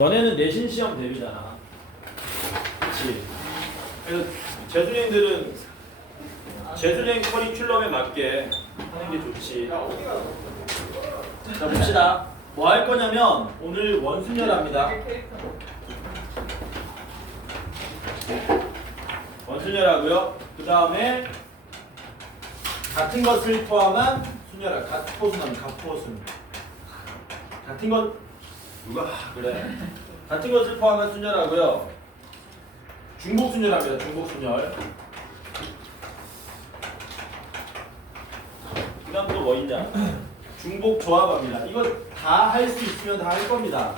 너네는 내신 시험 대비잖아. 그치? 그래서 재수생들은 재수생 커리큘럼에 맞게 하는 게 좋지. 자, 봅시다. 뭐 할 거냐면 오늘 원순열합니다. 원순열하고요. 그 다음에 같은 것을 포함한 순열하. 가포순. 같은 것 누가 그래? 같은 것을 포함한 순열하고요. 중복순열합니다. 중복순열. 그 다음 또 뭐 있냐? 중복조합합니다. 이거 다 할 수 있으면 다 할 겁니다.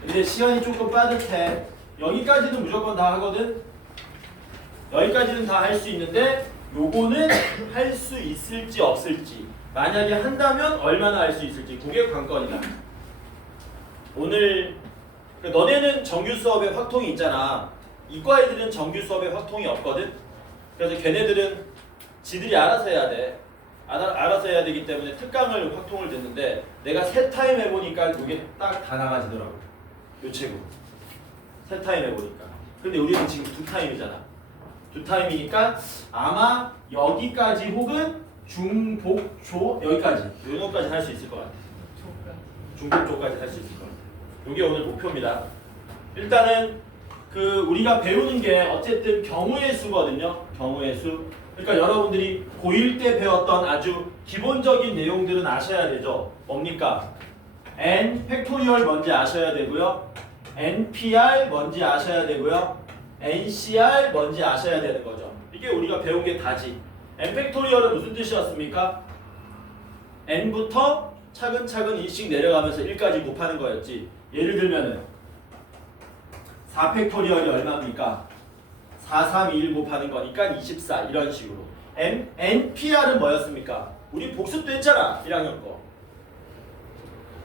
근데 시간이 조금 빠듯해. 여기까지는 무조건 다 하거든. 여기까지는 다 할 수 있는데 요거는 할 수 있을지 없을지, 만약에 한다면 얼마나 할 수 있을지, 그게 관건이다. 오늘 너네는 정규 수업에 확통이 있잖아. 이과 애들은 정규 수업에 확통이 없거든. 그래서 걔네들은 지들이 알아서 해야 돼. 알아서 해야 되기 때문에 특강을 확통을 듣는데, 내가 세 타임 해보니까 이게 딱 다 나가지더라고. 요 책으로 세 타임 해보니까. 근데 우리는 지금 두 타임이잖아. 두 타임이니까 아마 여기까지 혹은 중복조 여기까지, 요거까지 할 수 있을 것 같아. 중복조까지 할 수 있을 것 같아. 이게 오늘 목표입니다. 일단은 우리가 배우는 게 어쨌든 경우의 수거든요. 경우의 수. 그러니까 여러분들이 고1 때 배웠던 아주 기본적인 내용들은 아셔야 되죠. 뭡니까? n 팩토리얼 뭔지 아셔야 되고요. npr 뭔지 아셔야 되고요. ncr 뭔지 아셔야 되는 거죠. 이게 우리가 배운 게 다지. n 팩토리얼은 무슨 뜻이었습니까? n부터 차근차근 1씩 내려가면서 1까지 곱하는 거였지. 예를 들면은 4팩토리얼이 얼마입니까? 4, 3, 2, 1 곱하는 거니까 24 이런 식으로. npr은 뭐였습니까? 우리 복습도 했잖아. 1학년 거.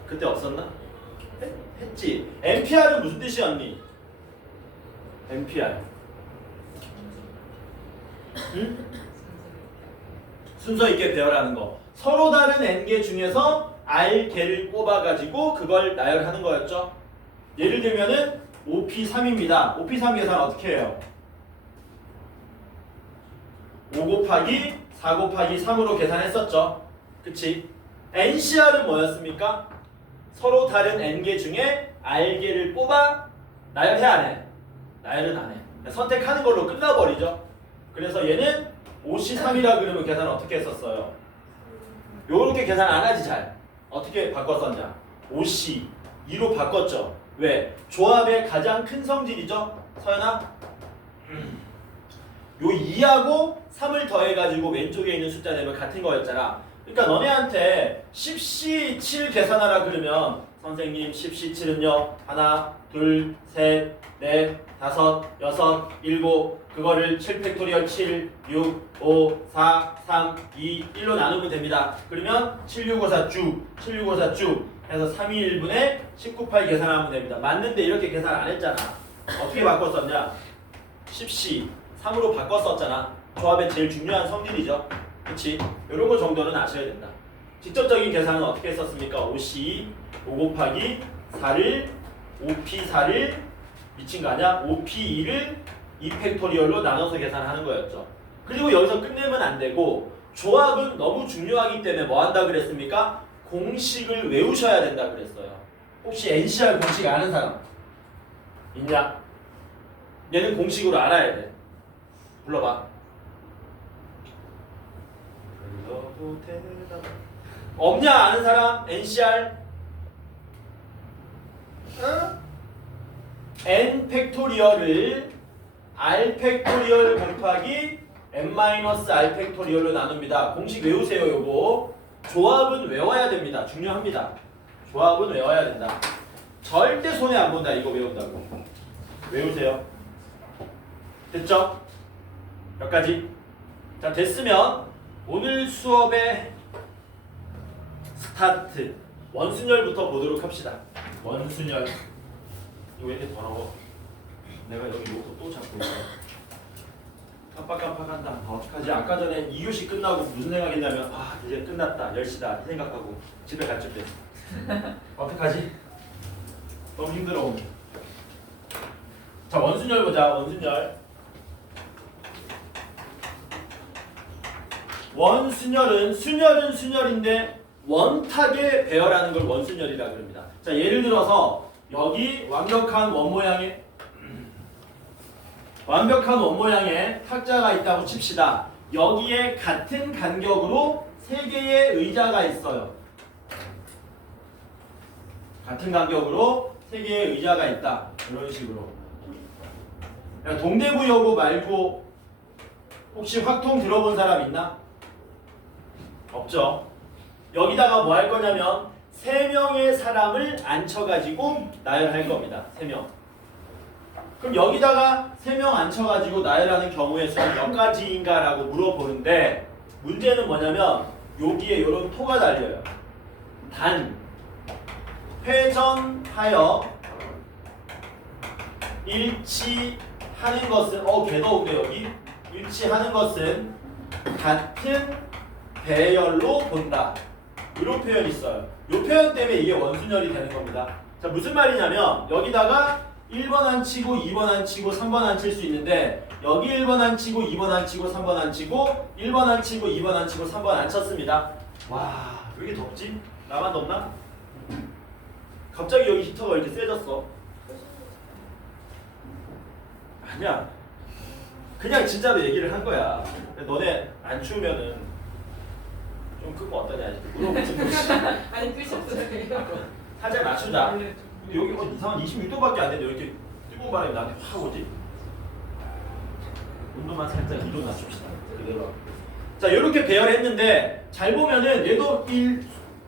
그때 없었나? 했지. npr은 무슨 뜻이었니? npr. 응? 순서 있게 배열하는 거. 서로 다른 n개 중에서 r개를 뽑아가지고 그걸 나열하는 거였죠. 예를 들면은 OP3입니다. OP3 계산 어떻게 해요? 5 곱하기 4 곱하기 3으로 계산했었죠. 그치? NCR은 뭐였습니까? 서로 다른 n개 중에 r개를 뽑아 나열해 안 해? 나열은 안 해. 선택하는 걸로 끝나버리죠. 그래서 얘는 OC3이라 그러면 계산 어떻게 했었어요? 요렇게 계산 안 하지 잘. 어떻게 바꿨었냐? OC 2로 바꿨죠. 왜? 조합의 가장 큰 성질이죠. 서연아? 요 2하고 3을 더해가지고 왼쪽에 있는 숫자 내면 같은 거였잖아. 그러니까 너네한테 10C7 계산하라 그러면 선생님 10C7은요 하나, 둘, 셋, 넷, 다섯, 여섯, 일곱, 그거를 7팩토리얼 7, 6, 5, 4, 3, 2, 1로 나누면 됩니다. 그러면 7, 6, 5, 4 쭉, 7, 6, 5, 4 쭉 해서 3, 2, 1분의 19, 8 계산하면 됩니다. 맞는데 이렇게 계산 안 했잖아. 어떻게 바꿨었냐? 10C 3으로 바꿨었잖아. 조합의 제일 중요한 성질이죠. 그치? 이런 거 정도는 아셔야 된다. 직접적인 계산은 어떻게 했었습니까? 5C 5 곱하기 4를 5P4를 미친 거 아니야? 5P2를 2팩토리얼로 나눠서 계산하는 거였죠. 그리고 여기서 끝내면 안 되고, 조합은 너무 중요하기 때문에 뭐 한다 그랬습니까? 공식을 외우셔야 된다 그랬어요. 혹시 NCR 공식 아는 사람 있냐? 얘는 공식으로 알아야 돼. 불러봐. 없냐 아는 사람? NCR? 응? n 팩토리얼을 r 팩토리얼 곱하기 n-r 팩토리얼로 나눕니다. 공식 외우세요. 요거 조합은 외워야 됩니다. 중요합니다. 조합은 외워야 된다. 절대 손해 안 본다. 이거 외운다고. 외우세요. 됐죠? 여기까지. 자, 됐으면 오늘 수업의 스타트 원순열부터 보도록 합시다. 원순열. 이거 왜 이렇게 더러워? 내가 여기 요거 또 잡고 있어. 깜빡깜빡한다. 어떡하지? 아까 전에 2교시 끝나고 무슨 생각했냐면 이제 끝났다. 10시다. 이 생각하고 집에 갈 줄 때. 어떡하지? 너무 힘들어 오늘. 자, 원순열 보자. 원순열. 원순열은 순열인데 원탁에 배열하는 걸 원순열이라 그럽니다. 자, 예를 들어서 여기 완벽한 원모양의 탁자가 있다고 칩시다. 여기에 같은 간격으로 3개의 의자가 있어요. 같은 간격으로 3개의 의자가 있다. 이런 식으로. 동대구여고 말고 혹시 확통 들어본 사람 있나? 없죠. 여기다가 뭐 할 거냐면 3명의 사람을 앉혀가지고 나열할 겁니다. 3명. 그럼 여기다가 3명 앉혀가지고 나열하는 경우의 수는 몇 가지인가 라고 물어보는데 문제는 뭐냐면 여기에 이런 토가 달려요. 단 회전하여 일치하는 것은 개더운데 여기 일치하는 것은 같은 배열로 본다. 이런 표현이 있어요. 이 표현 때문에 이게 원순열이 되는 겁니다. 자, 무슨 말이냐면 여기다가 1번 안 치고 2번 안 치고 3번 안 칠 수 있는데 여기 1번 안 치고 2번 안 치고 3번 안 치고 1번 안 치고 2번 안 치고 3번 안 쳤습니다. 와, 왜 이렇게 덥지? 나만 덥나? 갑자기 여기 히터가 왜 이렇게 세졌어? 아니야. 그냥 진짜로 얘기를 한 거야. 너네 안 추우면은 좀 끄고 어떠냐 물어보지. 아니 끄셨어요. 살짝 낮추자. 여기 이상한 26도밖에 안 되는데 왜 이렇게 뜨거운 바람이 나한테 확 오지? 온도만 살짝 2도 낮춥시다. 그대로. 자, 이렇게 배열했는데 잘 보면은 얘도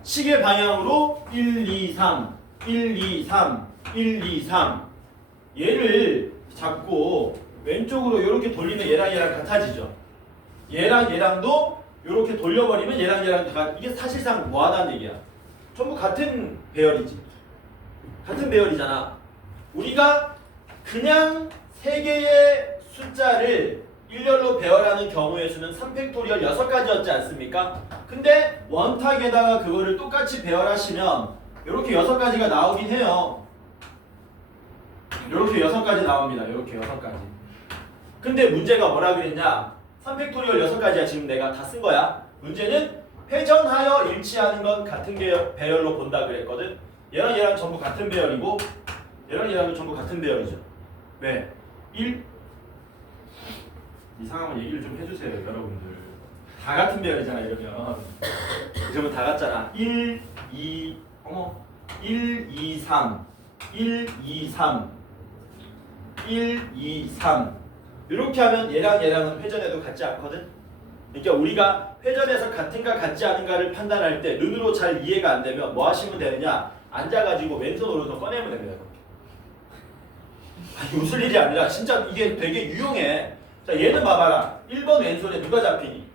시계 방향으로 1, 2, 3, 1, 2, 3, 1, 2, 3 얘를 잡고 왼쪽으로 이렇게 돌리면 얘랑 같아지죠. 얘랑도 이렇게 돌려버리면 얘랑 다 이게 사실상 뭐하다는 얘기야. 전부 같은 배열이지. 같은 배열이잖아. 우리가 그냥 3개의 숫자를 일렬로 배열하는 경우의 수는 3팩토리얼 6가지였지 않습니까? 근데 원탁에다가 그거를 똑같이 배열하시면 이렇게 6가지가 나오긴 해요. 이렇게 6가지 나옵니다. 이렇게 6가지. 근데 문제가 뭐라 그랬냐? 3팩토리얼 6가지야. 지금 내가 다 쓴 거야. 문제는 회전하여 일치하는 건 같은 배열로 본다 그랬거든. 얘랑 전부 같은 배열이고 얘랑은 전부 같은 배열이죠. 왜? 1 이상하면 얘기를 좀 해주세요, 여러분들. 다 같은 배열이잖아, 이러면. 그러면 다 같잖아. 1, 2, 3, 1, 2, 3, 1, 2, 3 이렇게 하면 얘랑은 회전해도 같지 않거든? 그러니까 우리가 회전해서 같은가 같지 않은가를 판단할 때 눈으로 잘 이해가 안 되면 뭐 하시면 되느냐? 앉아가지고 왼손 오른손 꺼내면 됩니다. 아니, 웃을 일이 아니라 진짜 이게 되게 유용해. 자, 얘는 봐봐라. 1번 왼손에 누가 잡히니?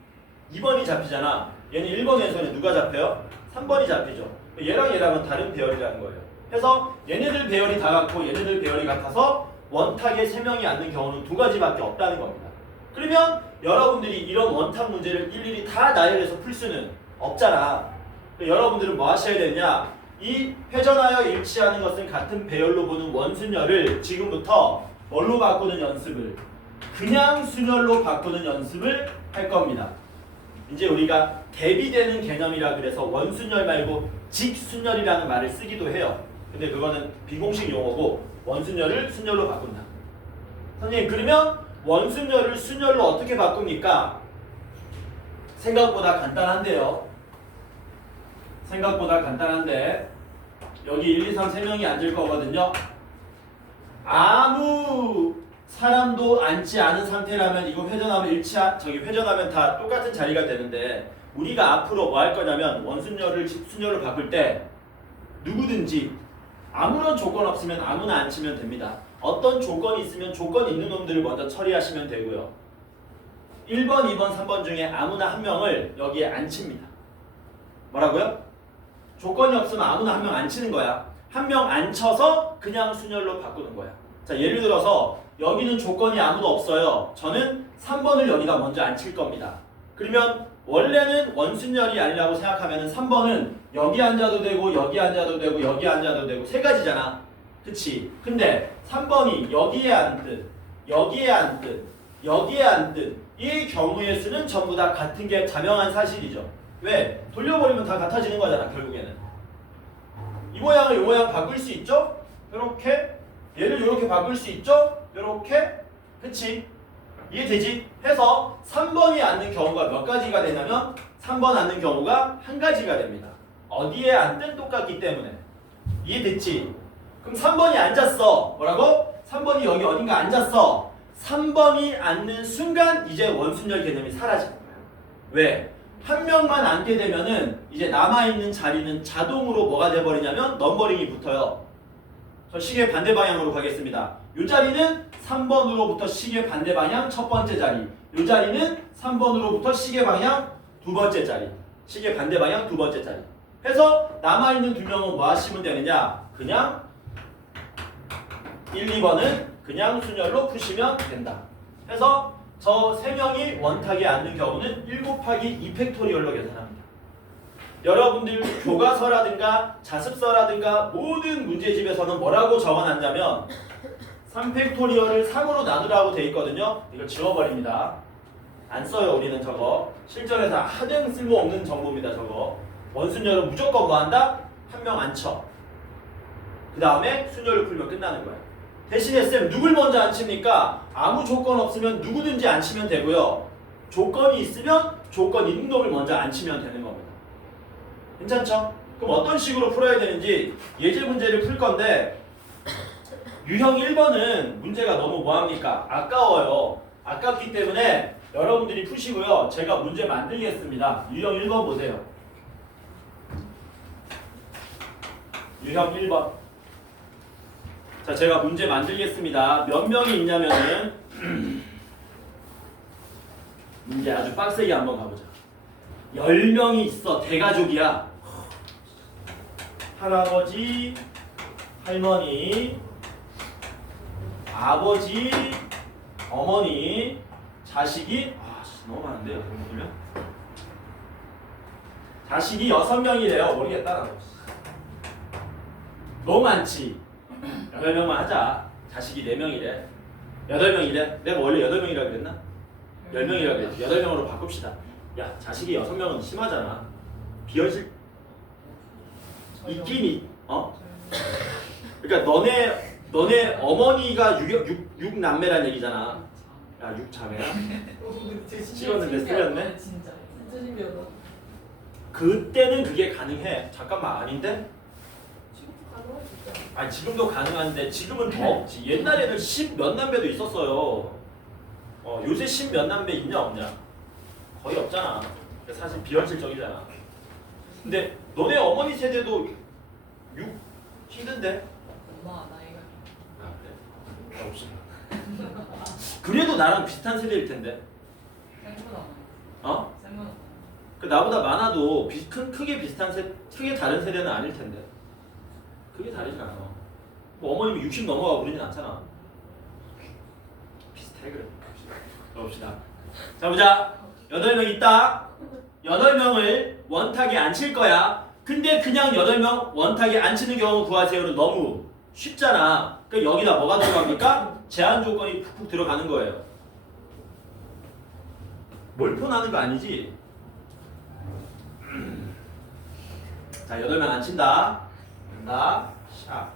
2번이 잡히잖아. 얘는 1번 왼손에 누가 잡혀요? 3번이 잡히죠. 얘랑은 다른 배열이라는 거예요. 그래서 얘네들 배열이 다 같고 얘네들 배열이 같아서 원탁에 3명이 앉는 경우는 2가지밖에 없다는 겁니다. 그러면 여러분들이 이런 원탁 문제를 일일이 다 나열해서 풀 수는 없잖아. 여러분들은 뭐 하셔야 되냐? 이 회전하여 일치하는 것은 같은 배열로 보는 원순열을 지금부터 뭘로 바꾸는 연습을? 그냥 순열로 바꾸는 연습을 할 겁니다. 이제 우리가 대비되는 개념이라 그래서 원순열 말고 직순열이라는 말을 쓰기도 해요. 근데 그거는 비공식 용어고 원순열을 순열로 바꾼다. 선생님, 그러면 원순열을 순열로 어떻게 바꿉니까? 생각보다 간단한데요. 생각보다 간단한데 여기 1, 2, 3, 3명이 앉을 거거든요. 아무 사람도 앉지 않은 상태라면 이거 회전하면 회전하면 다 똑같은 자리가 되는데 우리가 앞으로 뭐 할 거냐면 원순열을 순열로 바꿀 때 누구든지 아무런 조건 없으면 아무나 앉히면 됩니다. 어떤 조건이 있으면 조건 있는 놈들을 먼저 처리하시면 되고요. 1번, 2번, 3번 중에 아무나 한 명을 여기에 앉힙니다. 뭐라고요? 조건이 없으면 아무나 한 명 앉히는 거야. 한 명 앉혀서 그냥 순열로 바꾸는 거야. 자, 예를 들어서 여기는 조건이 아무도 없어요. 저는 3번을 여기다 먼저 앉힐 겁니다. 그러면 원래는 원순열이 아니라고 생각하면 3번은 여기 앉아도 되고 여기 앉아도 되고 여기 앉아도 되고 3가지잖아. 그치? 근데 3번이 여기에 앉든 여기에 앉든 여기에 앉든 이 경우의 수는 전부 다 같은 게 자명한 사실이죠. 왜? 돌려버리면 다 같아지는 거잖아 결국에는. 이 모양을 이 모양 바꿀 수 있죠? 요렇게 얘를 요렇게 바꿀 수 있죠? 요렇게 그치? 이해되지? 해서 3번이 앉는 경우가 몇 가지가 되냐면 3번 앉는 경우가 한 가지가 됩니다. 어디에 앉든 똑같기 때문에. 이해됐지? 그럼 3번이 앉았어. 뭐라고? 3번이 여기 어딘가 앉았어. 3번이 앉는 순간 이제 원순열 개념이 사라지는 거야. 왜? 한 명만 앉게 되면은 이제 남아있는 자리는 자동으로 뭐가 돼버리냐면 넘버링이 붙어요. 저 시계 반대 방향으로 가겠습니다. 이 자리는 3번으로부터 시계 반대 방향 첫 번째 자리. 이 자리는 3번으로부터 시계 방향 두 번째 자리. 시계 반대 방향 두 번째 자리. 해서 남아있는 두 명은 뭐 하시면 되느냐? 그냥 1, 2번은 그냥 순열로 푸시면 된다. 해서 저 세 명이 원탁에 앉는 경우는 1 곱하기 2 팩토리얼로 계산합니다. 여러분들 교과서라든가 자습서라든가 모든 문제집에서는 뭐라고 적어놨냐면 3팩토리얼을 3으로 나누라고 돼 있거든요. 이걸 지워버립니다. 안 써요 우리는 저거. 실전에서 하등 쓸모없는 정보입니다 저거. 원순열은 무조건 뭐 한다? 한 명 앉혀. 그 다음에 순열을 풀면 끝나는 거야. 대신에 쌤 누굴 먼저 앉힙니까? 아무 조건 없으면 누구든지 앉히면 되고요. 조건이 있으면 조건 있는 놈을 먼저 앉히면 되는 겁니다. 괜찮죠? 그럼 어떤 식으로 풀어야 되는지 예제 문제를 풀 건데 유형 1번은 문제가 너무 뭐합니까? 아까워요. 아깝기 때문에 여러분들이 푸시고요. 제가 문제 만들겠습니다. 유형 1번 보세요. 유형 1번. 자, 제가 문제 만들겠습니다. 몇 명이 있냐면은 문제 아주 빡세게 한번 가보자. 10명이 있어. 대가족이야. 할아버지, 할머니, 아버지, 어머니, 자식이 너무 많은데요. 그러면 자식이 6명이래요. 모르겠다 나도. 너무 많지. 8명만 하자. 자식이 4명이래. 8명이래. 내가 원래 8명이라 그랬나? 10명이라 그랬지. 8명으로 바꿉시다. 야, 자식이 6명은 심하잖아. 비현실 있긴 그러니까 너네 어머니가 6남매란 얘기잖아. 야, 6자매야? 찍었는데 틀렸네? 진짜 신비하다. 그때는 그게 가능해. 잠깐만, 아닌데? 지금도 가능하지. 아니 지금도 가능한데 지금은 더 없지. 옛날에는 10 몇 남배도 있었어요. 요새 10 몇 남배 있냐 없냐? 거의 없잖아. 사실 비현실적이잖아. 근데 너네 어머니 세대도 6 힘든데? 엄마 나이가 아 그래? 없이. 그래도 나랑 비슷한 세대일 텐데. 생보다 어? 생보다 그 나보다 많아도 크게 비슷한 크게 다른 세대는 아닐 텐데. 그게 다르진 않아. 뭐 어머님이 60 넘어가고 그러진 않잖아. 비슷해 그래. 봅시다. 자 보자. 8명 있다. 8명을 원탁에 앉힐 거야. 근데 그냥 8명 원탁에 앉히는 경우 구하세요는 너무 쉽잖아. 그러니까 여기다 뭐가 들어갑니까? 제한 조건이 푹푹 들어가는 거예요. 몰표나는 거 아니지? 자 8명 앉힌다. 간다. 샵.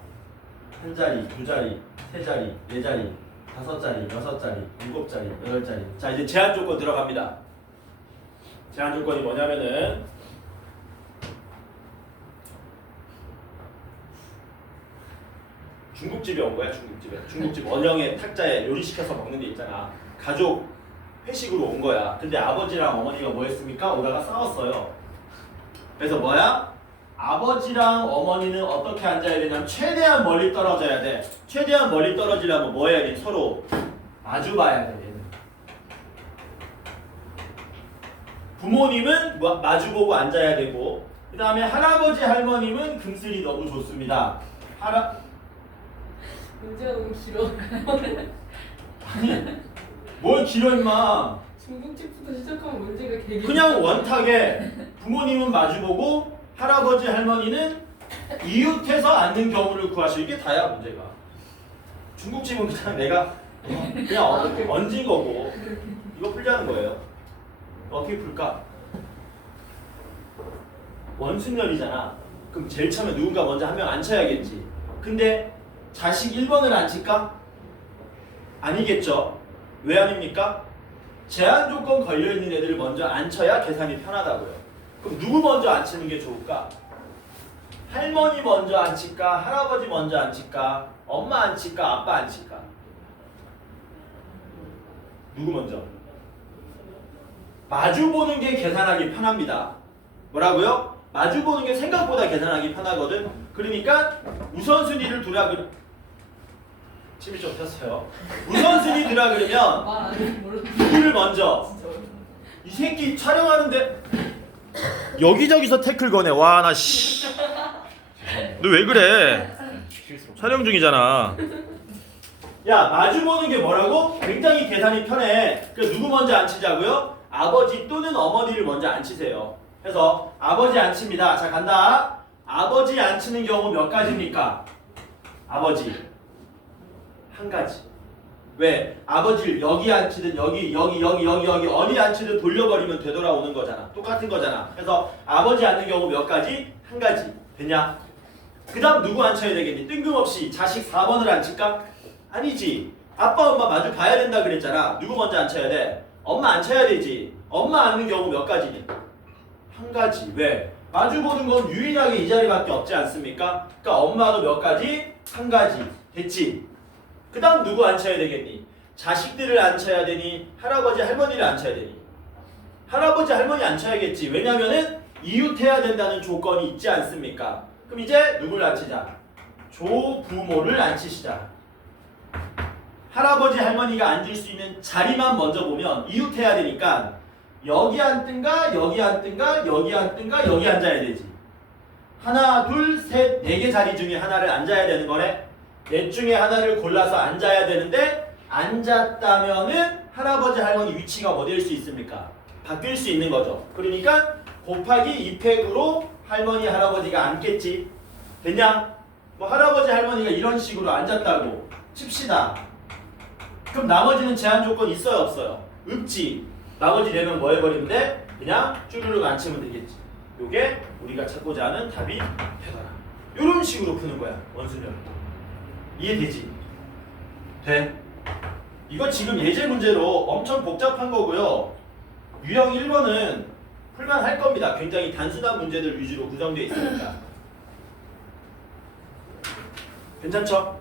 한 자리, 두 자리, 세 자리, 네 자리, 5자리, 6자리, 7자리, 8자리. 자 이제 제한 조건 들어갑니다. 제한 조건이 뭐냐면은 중국집에 온 거야. 중국집 원형의 탁자에 요리시켜서 먹는 데 있잖아. 가족 회식으로 온 거야. 근데 아버지랑 어머니가 뭐 했습니까? 오다가 싸웠어요. 그래서 뭐야? 아버지랑 어머니는 어떻게 앉아야 되냐면 최대한 멀리 떨어져야 돼. 최대한 멀리 떨어지려면 뭐 해야 돼? 서로 마주 봐야 돼. 얘는. 부모님은 마주보고 앉아야 되고 그 다음에 할아버지 할머님은 금슬이 너무 좋습니다. 문제가 너무 길어. 아니 뭘 길어 임마. 중국집부터 시작하면 문제가 되게 그냥 원탁에 부모님은 마주보고 할아버지 할머니는 이웃해서 앉는 경우를 구하시오. 이게 다야 문제가. 중국집은 그냥 내가 그냥 얹은 거고 이거 풀자는 거예요. 어떻게 풀까? 원순열이잖아. 그럼 제일 처음에 누군가 먼저 한 명 앉혀야겠지. 근데 자식 1번을 앉힐까? 아니겠죠. 왜 아닙니까? 제한 조건 걸려있는 애들을 먼저 앉혀야 계산이 편하다고요. 그럼 누구 먼저 앉히는 게 좋을까? 할머니 먼저 앉힐까? 할아버지 먼저 앉힐까? 엄마 앉힐까? 아빠 앉힐까? 누구 먼저? 마주보는 게 계산하기 편합니다. 뭐라고요? 마주보는 게 생각보다 계산하기 편하거든. 그러니까 우선순위를 두라 그러 침이 좀 폈어요. 우선순위 두라 그러면 말안 해. 몰라. 누구를 먼저? 진짜 어려워. 이 새끼 촬영하는데 여기저기서 태클 거네. 와 나 씨. 너 왜 그래? 촬영 중이잖아. 야 마주보는 게 뭐라고? 굉장히 계산이 편해. 그래서 누구 먼저 앉히자고요? 아버지 또는 어머니를 먼저 앉히세요. 그래서 아버지 앉힙니다. 자 간다. 아버지 앉히는 경우 몇 가지입니까? 아버지 한 가지. 왜? 아버지를 여기 앉히든 여기 어디 앉히든 돌려버리면 되돌아오는 거잖아. 똑같은 거잖아. 그래서 아버지 앉는 경우 몇 가지? 한 가지. 됐냐? 그 다음 누구 앉혀야 되겠니? 뜬금없이 자식 4번을 앉힐까? 아니지. 아빠 엄마 마주 봐야 된다 그랬잖아. 누구 먼저 앉혀야 돼? 엄마 앉혀야 되지. 엄마 앉는 경우 몇 가지니? 한 가지. 왜? 마주 보는 건 유일하게 이 자리밖에 없지 않습니까? 그러니까 엄마도 몇 가지? 한 가지. 됐지? 그 다음 누구 앉혀야 되겠니? 자식들을 앉혀야 되니? 할아버지 할머니를 앉혀야 되니? 할아버지 할머니 앉혀야겠지. 왜냐면은 이웃해야 된다는 조건이 있지 않습니까? 그럼 이제 누굴 앉히자? 조부모를 앉히시자. 할아버지 할머니가 앉을 수 있는 자리만 먼저 보면 이웃해야 되니까 여기 앉든가 여기 앉든가 여기 앉든가 여기 앉아야 되지. 하나 둘 셋 네 개 자리 중에 하나를 앉아야 되는 거네. 넷 중에 하나를 골라서 앉아야 되는데 앉았다면은 할아버지 할머니 위치가 뭐 될 수 있습니까? 바뀔 수 있는 거죠. 그러니까 곱하기 2팩으로 할머니 할아버지가 앉겠지. 됐냐? 뭐 할아버지 할머니가 이런 식으로 앉았다고 칩시다. 그럼 나머지는 제한 조건 있어요 없어요? 없지. 나머지 4명 뭐 해버리면 돼? 그냥 쭈르륵 앉히면 되겠지. 요게 우리가 찾고자 하는 답이 되더라. 요런 식으로 푸는 거야 원순열. 이해되지? 돼? 이거 지금 예제 문제로 엄청 복잡한 거고요. 유형 1번은 풀만 할 겁니다. 굉장히 단순한 문제들 위주로 구성되어 있으니까. 괜찮죠?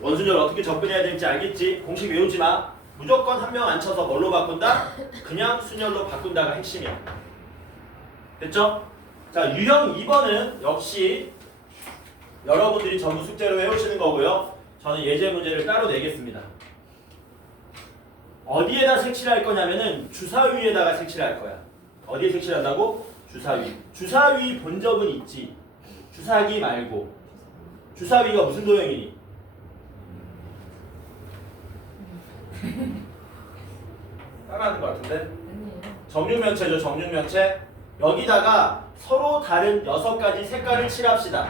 원순열 어떻게 접근해야 될지 알겠지? 공식 외우지 마. 무조건 한 명 앉혀서 뭘로 바꾼다? 그냥 순열로 바꾼다가 핵심이야. 됐죠? 자, 유형 2번은 역시 여러분들이 전부 숙제로 해오시는 거고요. 저는 예제 문제를 따로 내겠습니다. 어디에다 색칠할 거냐면은 주사위에다가 색칠할 거야. 어디에 색칠한다고? 주사위. 주사위 본 적은 있지. 주사기 말고. 주사위가 무슨 도형이니? 따라하는 것 같은데? 아니에요. 정육면체죠. 정육면체. 여기다가 서로 다른 6가지 색깔을 칠합시다.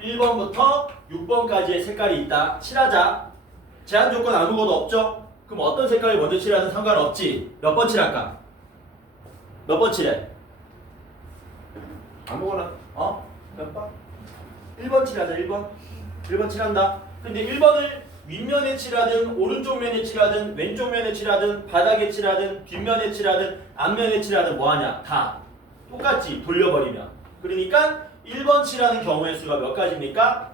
1번부터 6번까지의 색깔이 있다. 칠하자. 제한 조건 아무것도 없죠? 그럼 어떤 색깔을 먼저 칠하든 상관없지. 몇 번 칠할까? 몇 번 칠해? 아무거나. 몇 번? 1번 칠하자. 1번. 1번 칠한다. 근데 1번을 윗면에 칠하든 오른쪽 면에 칠하든 왼쪽 면에 칠하든 바닥에 칠하든 뒷면에 칠하든 앞면에 칠하든 뭐하냐? 다 똑같지. 돌려버리면. 그러니까 1번 칠하는 경우의 수가 몇 가지입니까?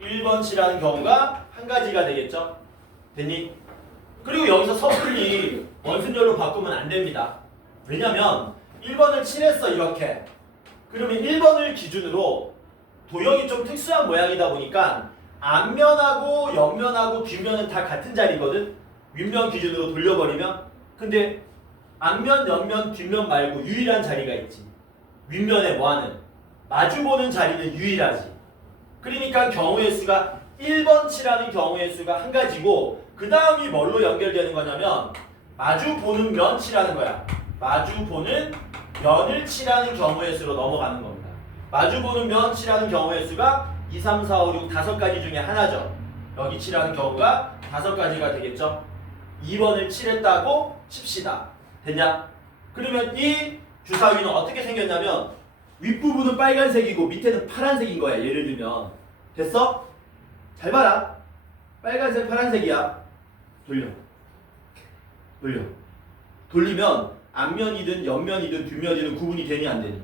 1번 칠하는 경우가 한 가지가 되겠죠? 됐니? 그리고 여기서 섣불리 원순열로 바꾸면 안 됩니다. 왜냐면 1번을 칠했어 이렇게. 그러면 1번을 기준으로 도형이 좀 특수한 모양이다 보니까 앞면하고 옆면하고 뒷면은 다 같은 자리거든? 윗면 기준으로 돌려버리면. 근데 앞면, 옆면, 뒷면 말고 유일한 자리가 있지. 윗면에 뭐하는? 마주보는 자리는 유일하지. 그러니까 경우의 수가 1번 칠하는 경우의 수가 한 가지고 그 다음이 뭘로 연결되는 거냐면 마주보는 면 칠하는 거야. 마주보는 면을 칠하는 경우의 수로 넘어가는 겁니다. 마주보는 면 칠하는 경우의 수가 2, 3, 4, 5, 6 다섯 가지 중에 하나죠. 여기 칠하는 경우가 다섯 가지가 되겠죠. 2번을 칠했다고 칩시다. 됐냐? 그러면 이 주사위는 어떻게 생겼냐면 윗부분은 빨간색이고 밑에는 파란색인 거야. 예를 들면 됐어? 잘 봐라. 빨간색 파란색이야. 돌려. 돌리면 앞면이든 옆면이든 뒷면이든 구분이 되니 안 되니?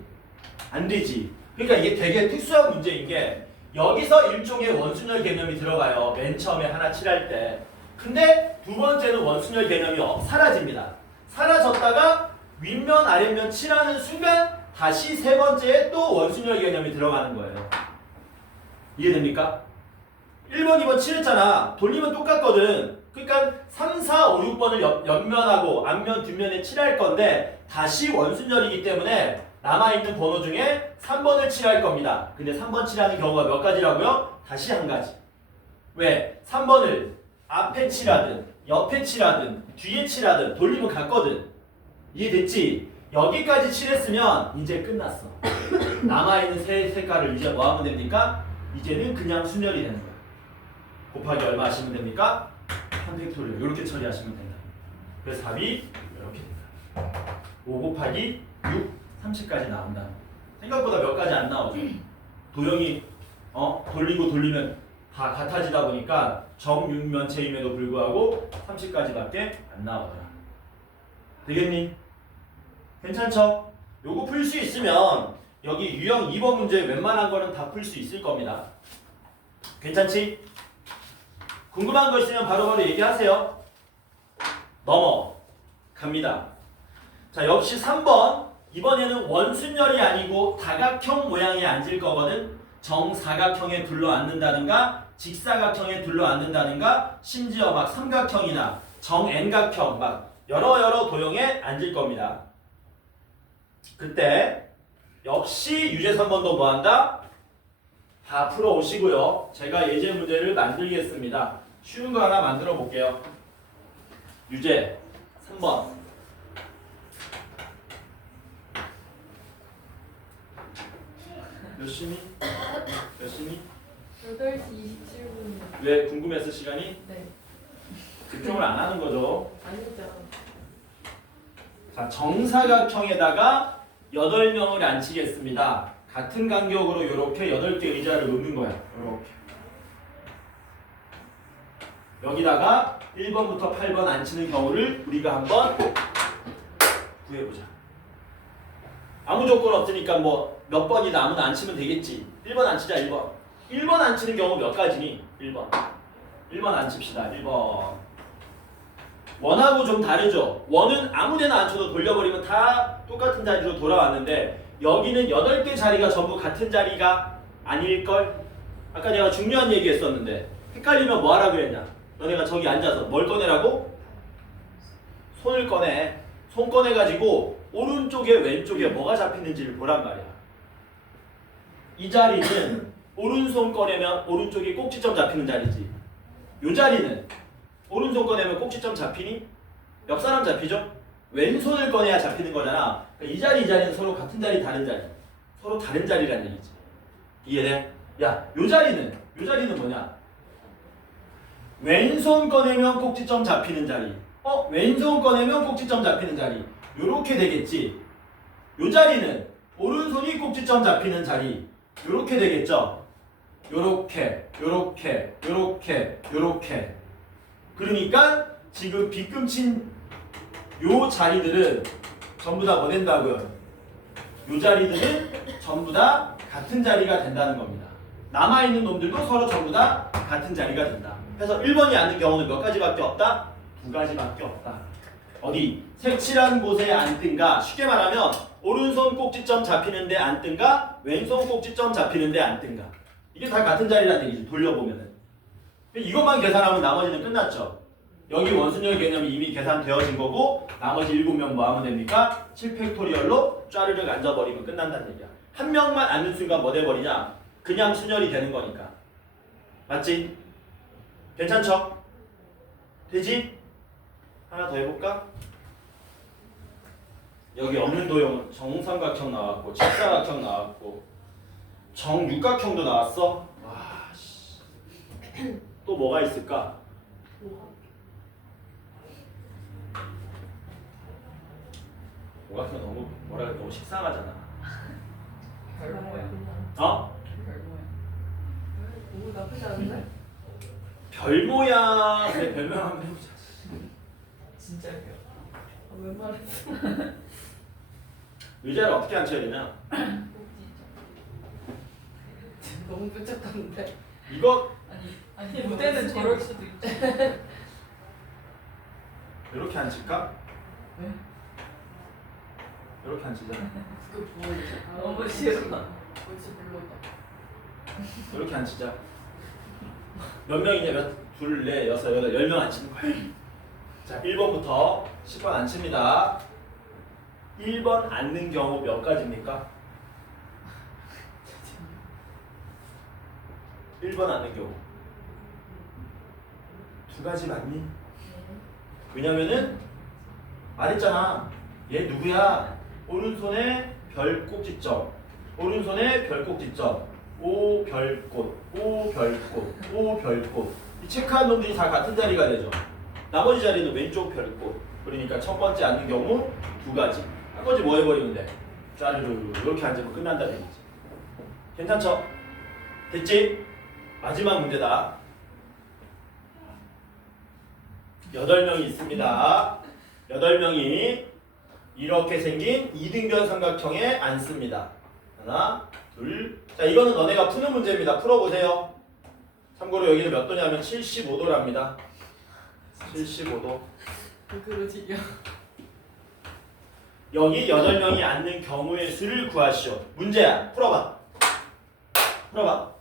안 되지. 그러니까 이게 되게 특수한 문제인 게 여기서 일종의 원순열 개념이 들어가요. 맨 처음에 하나 칠할 때. 근데 두 번째는 원순열 개념이 사라집니다. 사라졌다가 윗면 아랫면 칠하는 순간 다시 세 번째에 또 원순열 개념이 들어가는 거예요. 이해됩니까? 1번, 2번 칠했잖아. 돌리면 똑같거든. 그러니까 3, 4, 5, 6번을 옆면하고 앞면, 뒷면에 칠할 건데 다시 원순열이기 때문에 남아있는 번호 중에 3번을 칠할 겁니다. 근데 3번 칠하는 경우가 몇 가지라고요? 다시 한 가지. 왜? 3번을 앞에 칠하든 옆에 칠하든 뒤에 칠하든 돌리면 같거든. 이해됐지? 여기까지 칠했으면 이제 끝났어. 남아있는 세 색깔을 이제 뭐 하면 됩니까? 이제는 그냥 순열이 되는 거야. 곱하기 얼마 하시면 됩니까? 3팩토리얼 이렇게 처리하시면 된다. 그래서 답이 이렇게 된다. 5 곱하기 6, 30까지 나온다. 생각보다 몇 가지 안 나오죠. 도형이 돌리고 돌리면 다 같아지다 보니까 정육면체임에도 불구하고 30까지밖에 안 나오더라. 되겠니? 괜찮죠? 요거 풀 수 있으면 여기 유형 2번 문제 웬만한 거는 다 풀 수 있을 겁니다. 괜찮지? 궁금한 거 있으면 바로바로 얘기하세요. 넘어갑니다. 자, 역시 3번. 이번에는 원순열이 아니고 다각형 모양에 앉을 거거든. 정사각형에 둘러앉는다든가 직사각형에 둘러앉는다든가 심지어 막 삼각형이나 정N각형 막 여러 도형에 앉을 겁니다. 그때 역시 유제 3번도 뭐한다? 다 풀어오시고요. 제가 예제 문제를 만들겠습니다. 쉬운 거 하나 만들어 볼게요. 유제 3번. 몇 시니? 몇 시니? 8시 27분. 왜 궁금해서 시간이? 네. 집중을 안 하는 거죠. 아니죠. 자, 정사각형에다가 8명을 앉히겠습니다. 같은 간격으로 이렇게 8개 의자를 놓는 거야. 이렇게. 여기다가 1번부터 8번 앉히는 경우를 우리가 한번 구해보자. 아무 조건 없으니까 뭐 몇 번이다 아무나 앉히면 되겠지. 1번 앉히자 1번. 1번 앉히는 경우 몇 가지니? 1번. 1번 앉힙시다. 1번. 원하고 좀 다르죠. 원은 아무데나 앉혀도 돌려버리면 다 똑같은 자리로 돌아왔는데 여기는 8개 자리가 전부 같은 자리가 아닐걸? 아까 내가 중요한 얘기 했었는데 헷갈리면 뭐 하라 그랬냐? 너네가 저기 앉아서 뭘 꺼내라고? 손을 꺼내. 손 꺼내가지고 오른쪽에 왼쪽에 뭐가 잡히는지를 보란 말이야. 이 자리는 오른손 꺼내면 오른쪽에 꼭지점 잡히는 자리지. 이 자리는 오른손 꺼내면 꼭지점 잡히니? 옆 사람 잡히죠? 왼손을 꺼내야 잡히는 거잖아. 그러니까 이 자리는 서로 같은 자리 다른 자리. 서로 다른 자리란 얘기지. 이해돼? 야, 요 자리는 뭐냐? 왼손 꺼내면 꼭지점 잡히는 자리. 왼손 꺼내면 꼭지점 잡히는 자리. 요렇게 되겠지. 요 자리는 오른손이 꼭지점 잡히는 자리. 요렇게 되겠죠. 요렇게. 그러니까 지금 빗금친 요 자리들은 전부 다 뭐 된다고요? 요 자리들은 전부 다 같은 자리가 된다는 겁니다. 남아있는 놈들도 서로 전부 다 같은 자리가 된다. 그래서 1번이 앉는 경우는 몇 가지밖에 없다? 2가지밖에 없다. 어디? 색칠한 곳에 앉든가, 쉽게 말하면 오른손 꼭지점 잡히는데 앉든가 왼손 꼭지점 잡히는데 앉든가. 이게 다 같은 자리라는 얘기죠. 돌려보면은. 이것만 계산하면 나머지는 끝났죠. 여기 원순열 개념이 이미 계산되어진 거고 나머지 7명 뭐 하면 됩니까? 7팩토리얼로 쫘르륵 앉아버리면 끝난다는 얘기야. 한 명만 앉는 순간 뭐 돼버리냐? 그냥 순열이 되는 거니까. 맞지? 괜찮죠? 되지? 하나 더 해볼까? 여기 없는 도형은 정삼각형 나왔고 직사각형 나왔고 정육각형도 나왔어. 와, 씨. 또 뭐가 있을까? 오각형 너무 뭐라 그래 너무 식상하잖아. 별모야. 어? 별모야. 오 나쁘지 않은데? 별 모양. 내 별명 한번 해보자. 진짜 왜 말했어? 의자를 어떻게 앉혀야 되냐? 너무 뾰족한데. 이거 아니 무대는 저럴 수도 있지. 이렇게 앉힐까? 네? 이렇게 앉히자. 그거 뭐야? 너무 싫어. 벌써 별로다. 이렇게 앉히자. 몇 명이냐? 둘, 넷, 여섯, 여덟, 10명 앉히는 거야. 자, 1번부터 10번 앉힙니다. 1번 앉는 경우 몇 가지입니까? 1번 앉는 경우 두 가지 맞니? 왜냐면은 말했잖아. 얘 누구야? 오른손에 별 꼭지점, 오른손에 별 꼭지점, 오 별꽃, 오 별꽃, 오 별꽃. 이 체크한 놈들이 다 같은 자리가 되죠. 나머지 자리는 왼쪽 별꽃. 그러니까 첫 번째 앉는 경우 두 가지. 나머지 뭐 해버리면 돼? 짜르르 이렇게 앉으면 끝난다는 얘기지. 괜찮죠? 됐지? 마지막 문제다. 8명이 있습니다. 8명이 이렇게 생긴 이등변 삼각형에 앉습니다. 하나, 둘. 자, 이거는 너네가 푸는 문제입니다. 풀어보세요. 참고로 여기는 몇 도냐면 75도랍니다. 75도. 왜 그러지요? 여기 8명이 앉는 경우의 수를 구하시오. 문제야. 풀어봐. 풀어봐.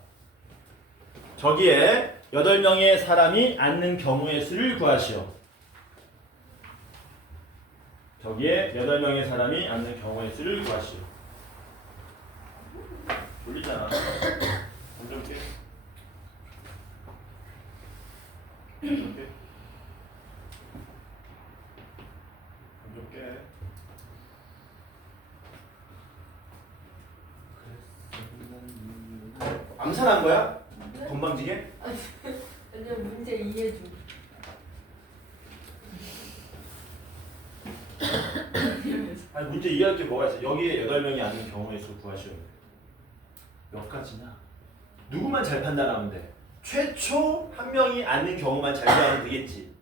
저기에 8명의 사람이 앉는 경우의 수를 구하시오. 저기에 8명의 사람이 앉는 경우의 수를 구하시오. 돌리잖아. 좀 깨. 좀 깨. 좀 깨. 암살한 거야? 건방지게? 아니요 문제 이해줘. 아니 문제 이해할 게 뭐가 있어? 여기에 8명이 앉는 경우의 수 구하시오. 몇 가지냐? 누구만 잘 판단하면 돼? 최초 한 명이 앉는 경우만 잘 구하면 되겠지.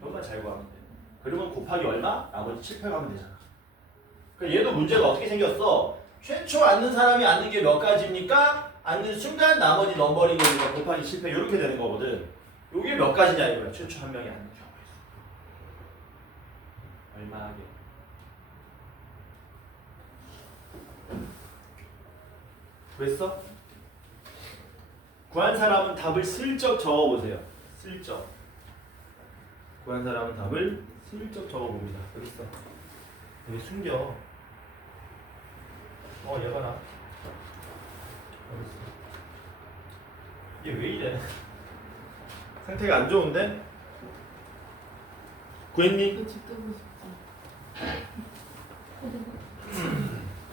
그것만 잘 구하면 돼. 그러면 곱하기 얼마? 나머지 7패 가면 되잖아. 그러니까 얘도 문제가 어떻게 생겼어? 최초 앉는 사람이 앉는 게 몇 가지입니까? 앉는 순간 나머지 넘버링이 있는 거 곱하기 7패 이렇게 되는 거거든. 요게 몇 가지냐 이거야. 최초 한 명이 앉는 경우의 수. 얼마하게? 구했어? 구한 사람은 답을 슬쩍 적어보세요. 슬쩍. 구한 사람은 답을 슬쩍 적어봅니다. 여기 있어. 여기 숨겨. 얘 봐라. 여기 있어. 얘 왜 이래? 상태가 안 좋은데? 구했니? 이거 직접 보고 싶지.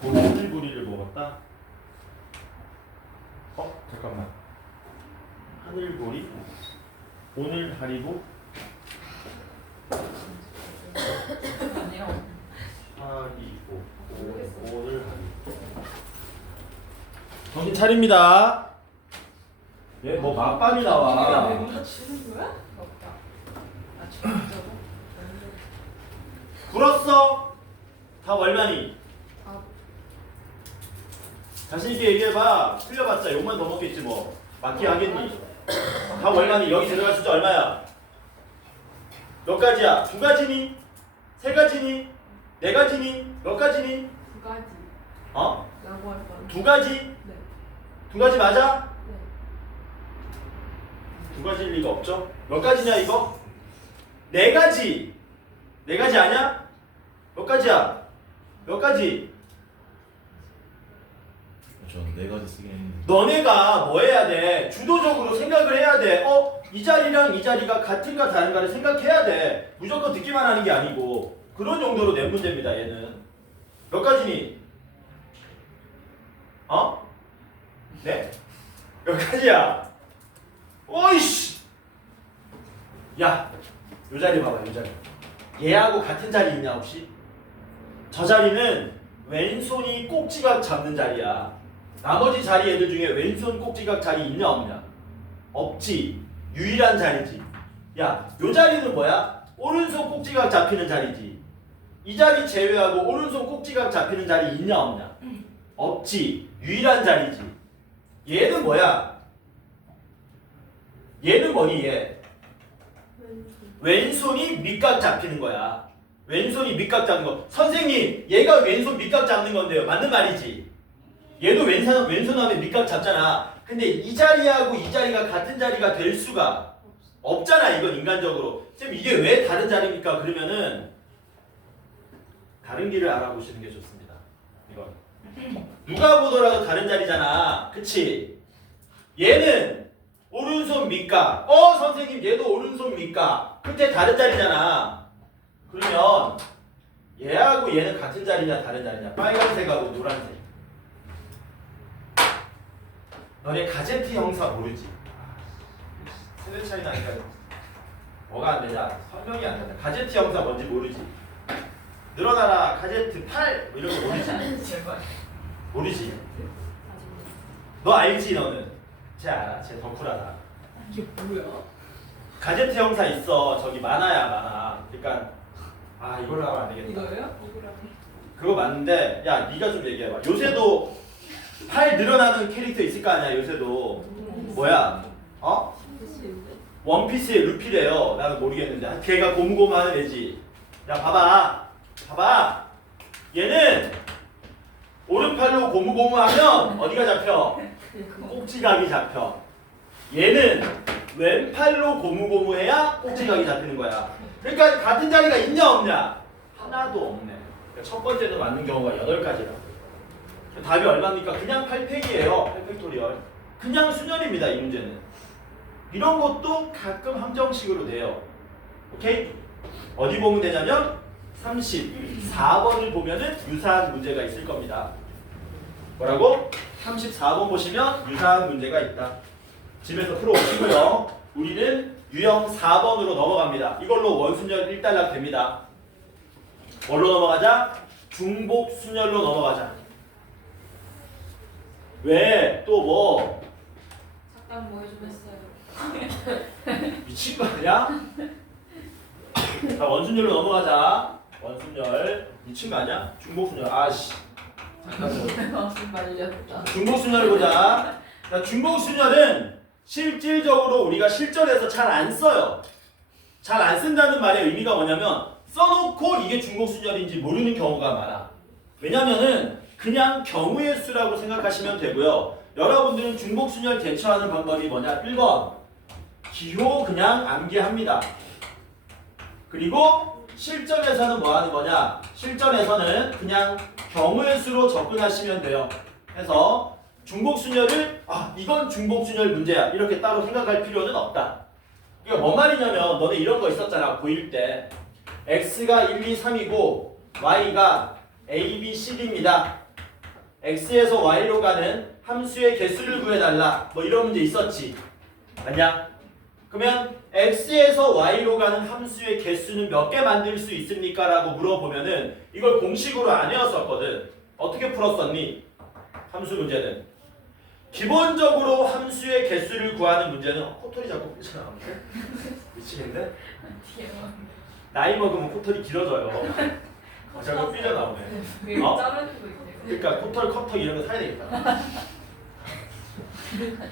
하늘부리를 먹었다? 잠깐만. 하늘보리? 오늘 하리보? 아니요. 하리보. 모르겠어. 오늘 하리보. 정신 차립니다. 얘 뭐 막밤이 나와. 왜 주는 거야? 없다. 아 진짜로? 불었어? 답 얼마니? 아 자신있게 얘기해봐. 틀려봤자 욕만 더 먹겠지 뭐. 맞기 하겠니? 답 얼마니? 여기 들어갈 숫자 얼마야? 몇 가지야? 두 가지니? 세 가지니? 네 가지니? 몇 가지니? 두 가지. 어? 라고 할 뻔. 두 가지? 네. 두 가지 맞아? 네. 두 가지일 리가 없죠? 몇 가지냐 이거? 네 가지! 네 가지 아니야? 몇 가지야? 몇 가지? 전 4가지 쓰긴 했는데 너네가 뭐 해야 돼? 주도적으로 생각을 해야 돼. 이 자리랑 이 자리가 같은가 다른가를 생각해야 돼. 무조건 듣기만 하는 게 아니고. 그런 용도로 낸 문제입니다, 얘는. 몇 가지니? 어? 네? 몇 가지야? 어이씨! 야, 요 자리 봐봐, 요 자리. 얘하고 같은 자리 있냐 혹시? 저 자리는 왼손이 꼭지각 잡는 자리야. 나머지 자리 애들 중에 왼손 꼭지각 자리 있냐 없냐? 없지. 유일한 자리지. 야, 요 자리는 뭐야? 오른손 꼭지각 잡히는 자리지. 이 자리 제외하고 오른손 꼭지각 잡히는 자리 있냐 없냐? 없지. 유일한 자리지. 얘는 뭐야? 얘는 뭐니 얘? 왼손이 밑각 잡히는 거야. 왼손이 밑각 잡는 거. 선생님, 얘가 왼손 밑각 잡는 건데요. 맞는 말이지. 얘도 왼손 하면 밑각 잡잖아. 근데 이 자리하고 이 자리가 같은 자리가 될 수가 없잖아. 이건 인간적으로. 쌤 이게 왜 다른 자리입니까? 그러면은 다른 길을 알아보시는 게 좋습니다. 이건 누가 보더라도 다른 자리잖아. 그치? 얘는 오른손 밑각. 선생님 얘도 오른손 밑각. 그때 다른 자리잖아. 그러면 얘하고 얘는 같은 자리냐 다른 자리냐? 빨간색하고 노란색. 너네 가제트 형사 모르지? 세대 차이 나니까 뭐가 안 되냐? 설명이 안 된다. 가제트 형사 뭔지 모르지? 늘어나라 가제트 8 뭐 이런 거 모르지? 제발. 모르지? 너 알지 너는? 쟤 알아. 쟤 덕후라다. 이게 뭐야? 가제트 형사 있어. 저기 만화야 만화. 그러니까 이걸로 하면 안 되겠다. 이거예요? 그거 맞는데 야 네가 좀 얘기해봐. 요새도 팔 늘어나는 캐릭터 있을 거 아니야. 요새도 뭐야? 원피스의 루피래요. 나는 모르겠는데 걔가 고무고무하는 애지. 야 봐봐 얘는 오른팔로 고무고무하면 어디가 잡혀? 꼭지각이 잡혀. 얘는 왼팔로 고무고무해야 꼭지각이 잡히는 거야. 그러니까 같은 자리가 있냐 없냐? 하나도 없네. 그러니까 첫 번째는 맞는 경우가 8가지라고. 답이 얼마입니까? 그냥 8팩이에요. 8팩토리얼. 그냥 수열입니다. 이 문제는. 이런 것도 가끔 함정식으로 돼요. 오케이? 어디 보면 되냐면 34번을 보면은 유사한 문제가 있을 겁니다. 뭐라고? 34번 보시면 유사한 문제가 있다. 집에서 풀어오시고요. 우리는 유형 4번으로 넘어갑니다. 이걸로 원순열 1단락 됩니다. 뭘로 넘어가자? 중복순열로 넘어가자. 왜? 또 뭐? 잠깐 뭐 해주겠어요? 미친 거 아니야? 자, 원순열로 넘어가자. 원순열. 미친 거 아니야? 중복순열. 아씨. 잠깐만. 말렸다. 중복순열을 보자. 자, 중복순열은 실질적으로 우리가 실전에서 잘 안 써요. 잘 안 쓴다는 말의 의미가 뭐냐면 써놓고 이게 중복순열인지 모르는 경우가 많아. 왜냐면은 그냥 경우의 수라고 생각하시면 되고요. 여러분들은 중복순열 대처하는 방법이 뭐냐? 1번 기호 그냥 암기합니다. 그리고 실전에서는 뭐 하는 거냐? 실전에서는 그냥 경우의 수로 접근하시면 돼요. 해서 중복순열을 이건 중복순열 문제야 이렇게 따로 생각할 필요는 없다. 이게 뭔 말이냐면 너네 이런 거 있었잖아. 고1 때 x가 1, 2, 3이고 y가 a, b, c, d입니다. x에서 y로 가는 함수의 개수를 구해달라 뭐 이런 문제 있었지. 맞냐? 그러면 x에서 y로 가는 함수의 개수는 몇 개 만들 수 있습니까? 라고 물어보면은 이걸 공식으로 안 외웠었거든. 어떻게 풀었었니? 함수 문제는 기본적으로 함수의 개수를 구하는 문제는 코털이 자꾸 삐져나오네. 미치겠네? 나이 먹으면 코털이 길어져요. 자꾸 삐져나오네. 자르는 거 있네요. 그러니까 코털 커터 이런 거 사야 되겠다.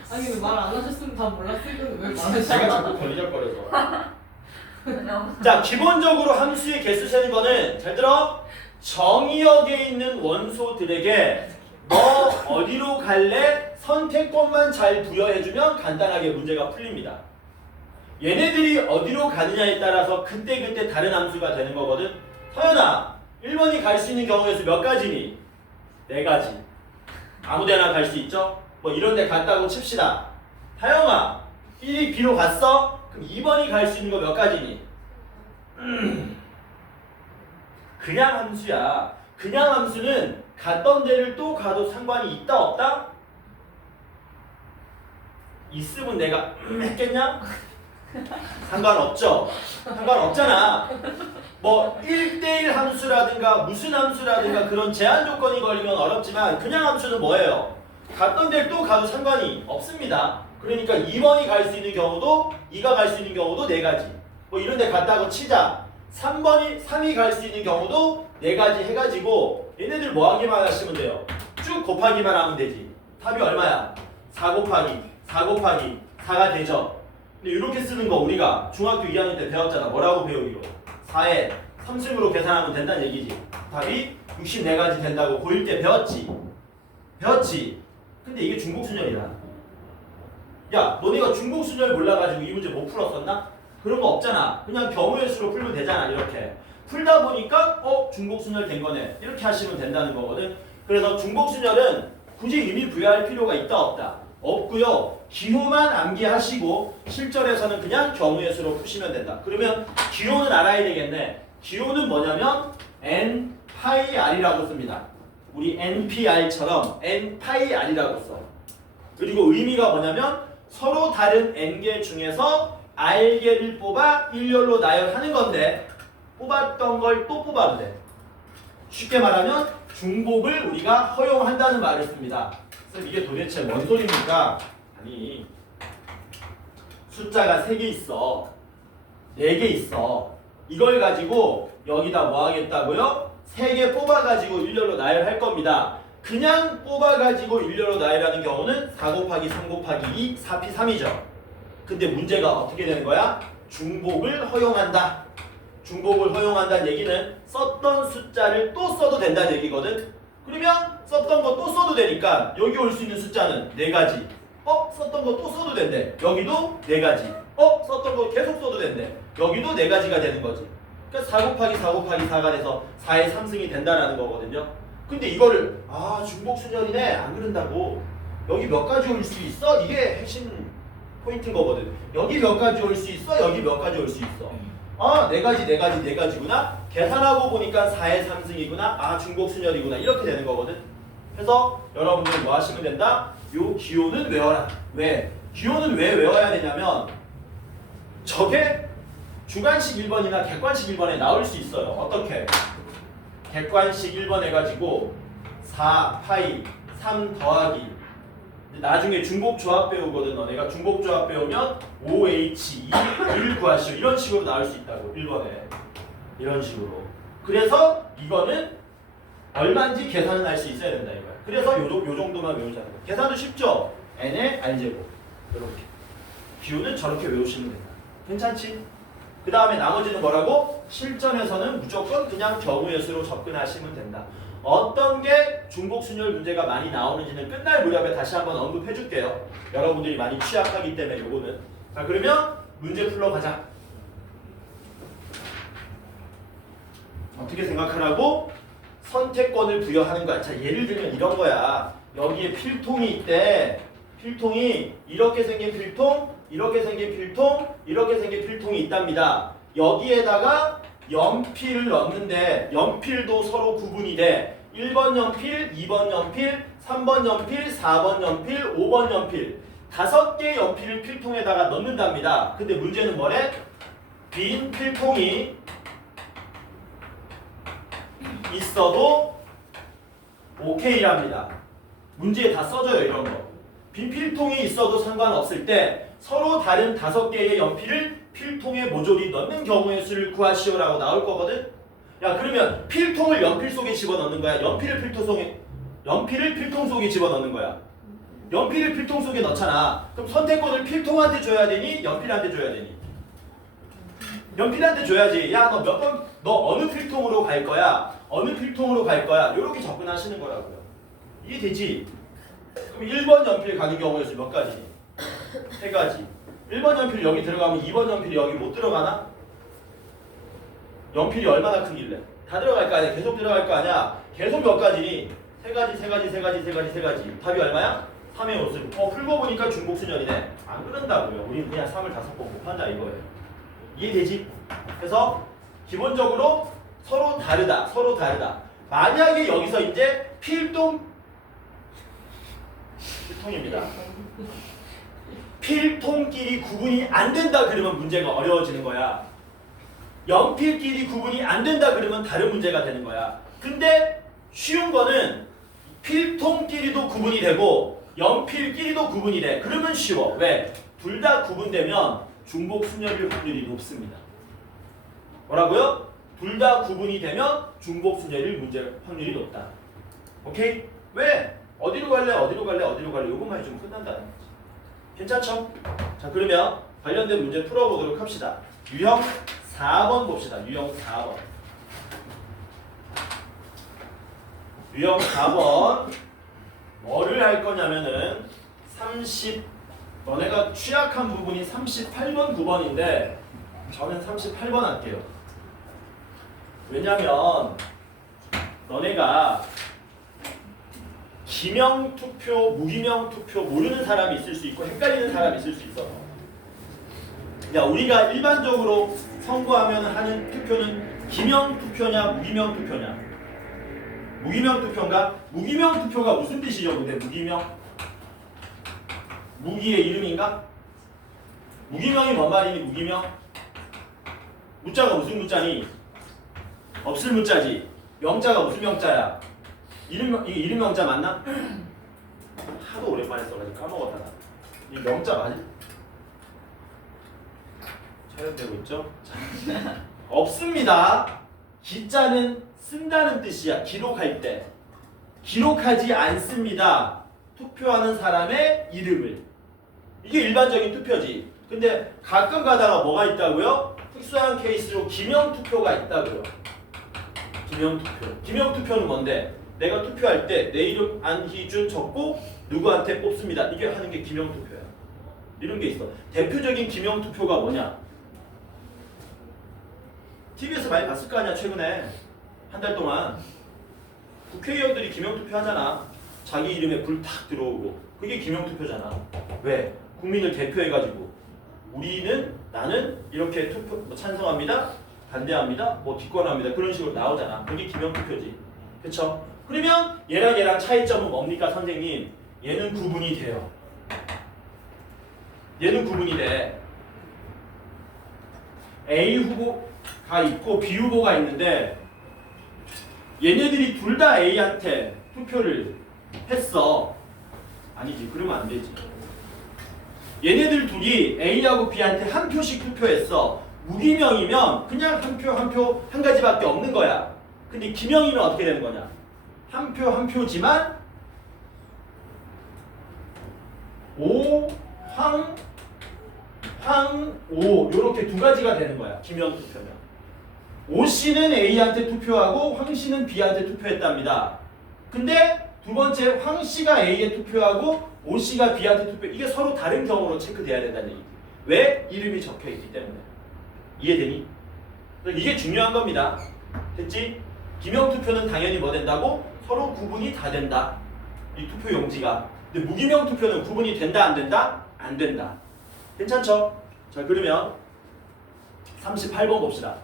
아니 왜 말 안 하셨으면 다 몰랐을 건데 왜 제가 말하셨어요? 자꾸 걸리적거려서. 자, 기본적으로 함수의 개수 세는 거는 잘 들어. 정의역에 있는 원소들에게 너 어디로 갈래? 선택권만 잘 부여해주면 간단하게 문제가 풀립니다. 얘네들이 어디로 가느냐에 따라서 그때그때 다른 함수가 되는 거거든. 서연아, 1번이 갈 수 있는 경우의 수 몇 가지니? 4가지. 아무데나 갈 수 있죠? 뭐 이런 데 갔다고 칩시다. 하영아, 1이 B로 갔어? 그럼 2번이 갈 수 있는 거 몇 가지니? 그냥 함수야. 그냥 함수는 갔던 데를 또 가도 상관이 있다 없다? 있으면 내가 했겠냐? 상관없죠. 상관없잖아. 뭐 1대1 함수라든가 무슨 함수라든가 그런 제한 조건이 걸리면 어렵지만 그냥 함수는 뭐예요? 갔던 데를 또 가도 상관이 없습니다. 그러니까 2번이 갈 수 있는 경우도 2가 갈 수 있는 경우도 4가지. 뭐 이런 데 갔다고 치자. 3이 갈 수 있는 경우도 4가지 해가지고 얘네들 뭐 하기만 하시면 돼요. 쭉 곱하기만 하면 되지. 답이 얼마야? 4 곱하기 4가 되죠. 근데 이렇게 쓰는 거 우리가 중학교 2학년 때 배웠잖아. 뭐라고 배우기로? 4에 3승으로 계산하면 된다는 얘기지. 답이 64가지 된다고 고1 때 배웠지. 근데 이게 중복순열이야. 야, 너네가 중복순열 몰라가지고 이 문제 못 풀었었나? 그런 거 없잖아. 그냥 경우의 수로 풀면 되잖아. 이렇게 풀다 보니까 중복순열 된 거네. 이렇게 하시면 된다는 거거든. 그래서 중복순열은 굳이 의미 부여할 필요가 있다 없다? 없고요. 기호만 암기하시고 실전에서는 그냥 경우의 수로 푸시면 된다. 그러면 기호는 알아야 되겠네. 기호는 뭐냐면 n 파이 r이라고 씁니다. 우리 npr처럼 n 파이 r이라고 써. 그리고 의미가 뭐냐면 서로 다른 n개 중에서 r개를 뽑아 일렬로 나열하는 건데 뽑았던 걸 또 뽑아도 돼. 쉽게 말하면 중복을 우리가 허용한다는 말을 씁니다. 그래서 이게 도대체 뭔 소리입니까? 아니, 숫자가 3개 있어. 4개 있어. 이걸 가지고 여기다 뭐 하겠다고요? 3개 뽑아가지고 일렬로 나열할 겁니다. 그냥 뽑아가지고 일렬로 나열하는 경우는 4 곱하기 3 곱하기 2, 4p 3이죠. 근데 문제가 어떻게 되는 거야? 중복을 허용한다. 중복을 허용한다는 얘기는 썼던 숫자를 또 써도 된다는 얘기거든. 그러면 썼던 거 또 써도 되니까 여기 올 수 있는 숫자는 4가지. 썼던 거 또 써도 된대. 여기도 4가지. 썼던 거 계속 써도 된대. 여기도 4가지가 되는 거지. 그러니까 4 곱하기 4 곱하기 4가 돼서 4의 3승이 된다라는 거거든요. 근데 이거를 중복순열이네 안 그런다고. 여기 몇 가지 올 수 있어? 이게 핵심 포인트인 거거든. 여기 몇 가지 올 수 있어? 여기 몇 가지 올 수 있어? 4가지구나. 계산하고 보니까 4의 3승이구나. 중복순열이구나. 이렇게 되는 거거든. 그래서 여러분들 뭐 하시면 된다? 요 기호는 외워라. 왜? 기호는 왜 외워야 되냐면 저게 주관식 1번이나 객관식 1번에 나올 수 있어요. 어떻게? 객관식 1번 해가지고 4 파이 3 더하기 나중에 중복조합 배우거든. 너네가 중복조합 배우면 OH2를 구하시오. 이런 식으로 나올 수 있다고. 1번에 이런 식으로. 그래서 이거는 얼마인지 계산은 할 수 있어야 된다 이거야. 그래서 요 정도만 외우자는 거야. 계산도 쉽죠? n의 r제곱 이렇게. 기호는 저렇게 외우시면 된다. 괜찮지? 그 다음에 나머지는 뭐라고? 실전에서는 무조건 그냥 경우의 수로 접근하시면 된다. 어떤 게 중복순열 문제가 많이 나오는지는 끝날 무렵에 다시 한번 언급해 줄게요. 여러분들이 많이 취약하기 때문에 요거는. 자, 그러면 문제 풀러 가자. 어떻게 생각하라고? 선택권을 부여하는 거야. 자, 예를 들면 이런 거야. 여기에 필통이 있대. 필통이 이렇게 생긴 필통, 이렇게 생긴 필통, 이렇게 생긴 필통이 있답니다. 여기에다가 연필을 넣는데 연필도 서로 구분이 돼. 1번 연필, 2번 연필, 3번 연필, 4번 연필, 5번 연필 5개의 연필을 필통에다가 넣는답니다. 근데 문제는 뭐래? 빈 필통이 있어도 오케이랍니다. 문제에 다 써져요. 이런 거. 빈 필통이 있어도 상관없을 때 서로 다른 5개의 연필을 필통에 모조리 넣는 경우의 수를 구하시오라고 나올 거거든. 야, 그러면 필통을 연필 속에 집어넣는 거야? 연필을 필통 속에 집어넣는 거야? 연필을 필통 속에 넣잖아. 그럼 선택권을 필통한테 줘야 되니? 연필한테 줘야 되니? 연필한테 줘야지. 야, 너 어느 필통으로 갈 거야? 어느 필통으로 갈 거야? 이렇게 접근하시는 거라고요. 이해되지? 그럼 1번 연필 가는 경우의 수 몇 가지? 3가지. 1번 연필 여기 들어가면 2번 연필이 여기 못 들어가나? 연필이 얼마나 크길래? 다 들어갈 거 아니야? 계속 들어갈 거 아니야? 계속 몇 가지니? 3가지. 답이 얼마야? 3의 5승. 풀고 보니까 중복순열이네. 안 그런다고요. 우리 그냥 3을 5번 곱한다 이거예요. 이해되지? 그래서 기본적으로 서로 다르다. 만약에 여기서 이제 필통입니다. 필통끼리 구분이 안 된다 그러면 문제가 어려워지는 거야. 연필끼리 구분이 안 된다 그러면 다른 문제가 되는 거야. 근데 쉬운 거는 필통끼리도 구분이 되고 연필끼리도 구분이 돼. 그러면 쉬워. 왜? 둘 다 구분되면 중복 순열일 확률이 높습니다. 뭐라고요? 둘 다 구분이 되면 중복 순열일 문제 확률이 높다. 오케이? 왜? 어디로 갈래? 어디로 갈래? 어디로 갈래? 요것만 해주면 끝난다는 거지. 괜찮죠? 자, 그러면 관련된 문제 풀어보도록 합시다. 유형 4번 봅시다. 유형 4번. 유형 4번 뭐를 할 거냐면은 너네가 취약한 부분이 38번, 9번인데 저는 38번 할게요. 왜냐면 너네가 기명 투표, 무기명 투표 모르는 사람이 있을 수 있고 헷갈리는 사람이 있을 수 있어. 야, 우리가 일반적으로 선거하면 하는 투표는 기명 투표냐 무기명 투표냐? 무기명 투표인가? 무기명 투표가 무슨 뜻이죠? 근데 무기명? 무기의 이름인가? 무기명이 뭔 말이니? 무기명? 무자가 무슨 무자니? 없을 무자지. 명자가 무슨 명자야? 이게 이름 명자 맞나? 하도 오랜만에 써가지고 까먹었다. 이 명자 맞지? 촬영되고 있죠? 자, 없습니다. 기자는 쓴다는 뜻이야. 기록할 때. 기록하지 않습니다. 투표하는 사람의 이름을. 이게 일반적인 투표지. 근데 가끔 가다가 뭐가 있다고요? 특수한 케이스로 기명투표가 있다고요. 기명투표. 기명투표는 뭔데? 내가 투표할 때 내 이름 안희준 적고 누구한테 뽑습니다. 이게 하는 게 기명투표야. 이런 게 있어. 대표적인 기명투표가 뭐냐? TV에서 많이 봤을 거 아니야, 최근에. 한 달 동안. 국회의원들이 기명투표 하잖아. 자기 이름에 불 탁 들어오고. 그게 기명투표잖아. 왜? 국민을 대표해가지고 나는 이렇게 투표 뭐 찬성합니다, 반대합니다, 뭐 기권합니다 그런 식으로 나오잖아. 그게 기명투표지. 그쵸? 그러면 얘랑 차이점은 뭡니까 선생님? 얘는 구분이 돼요. 얘는 구분이 돼. A 후보가 있고 B 후보가 있는데 얘네들이 둘 다 A한테 투표를 했어. 아니지, 그러면 안 되지. 얘네들 둘이 A하고 B한테 한 표씩 투표했어. 무기명이면 그냥 한 표 한 가지밖에 없는 거야. 근데 기명이면 어떻게 되는 거냐? 한 표지만 오, 오 요렇게 두 가지가 되는 거야. 기명 투표면. 오 씨는 A한테 투표하고 황 씨는 B한테 투표했답니다. 근데 두 번째 황 씨가 A에 투표하고 오 씨가 B한테 투표. 이게 서로 다른 경우로 체크돼야 된다는 얘기. 왜? 이름이 적혀 있기 때문에. 이해되니? 이게 중요한 겁니다. 됐지? 기명 투표는 당연히 뭐 된다고? 서로 구분이 다 된다. 이 투표 용지가. 근데 무기명 투표는 구분이 된다 안 된다? 안 된다. 괜찮죠? 자, 그러면 38번 봅시다.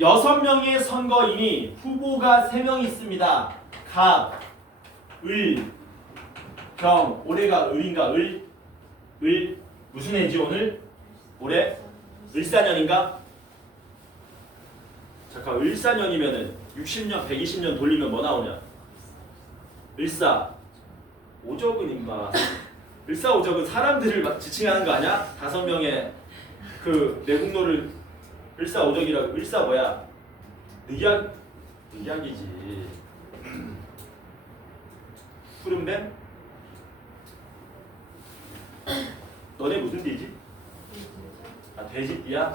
6명의 선거인이 후보가 3명 있습니다. 갑, 을, 병. 올해가 을인가? 을? 무슨 해지 오늘? 올해? 을사년인가? 잠깐, 을사년이면은 60년, 120년 돌리면 뭐 나오냐? 을사. 오적은 임마. 을사 오적은 사람들을 막 지칭하는 거 아니야? 5명의 그 내국노를 을사 오적이라고. 을사 뭐야? 늑약이지. 푸른뱀? 너네 무슨 띠지? 아, 돼지띠야?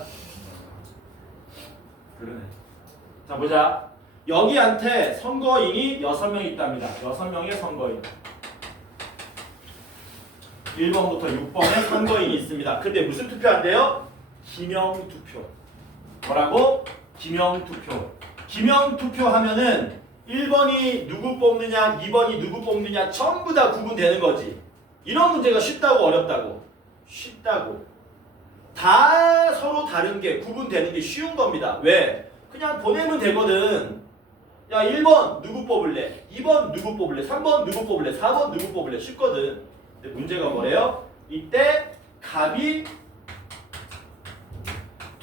그러네. 자, 보자. 여기한테 선거인이 6명 있답니다. 6명의 선거인. 1번부터 6번에 선거인이 있습니다. 근데 무슨 투표한대요? 기명투표. 뭐라고? 기명투표. 기명투표 하면은 1번이 누구 뽑느냐, 2번이 누구 뽑느냐 전부 다 구분되는 거지. 이런 문제가 쉽다고 어렵다고? 쉽다고. 다 서로 다른 게 구분되는 게 쉬운 겁니다. 왜? 그냥 보내면 되거든. 야 1번 누구 뽑을래? 2번 누구 뽑을래? 3번 누구 뽑을래? 4번 누구 뽑을래? 쉽거든. 근데 문제가 뭐래요? 이때 값이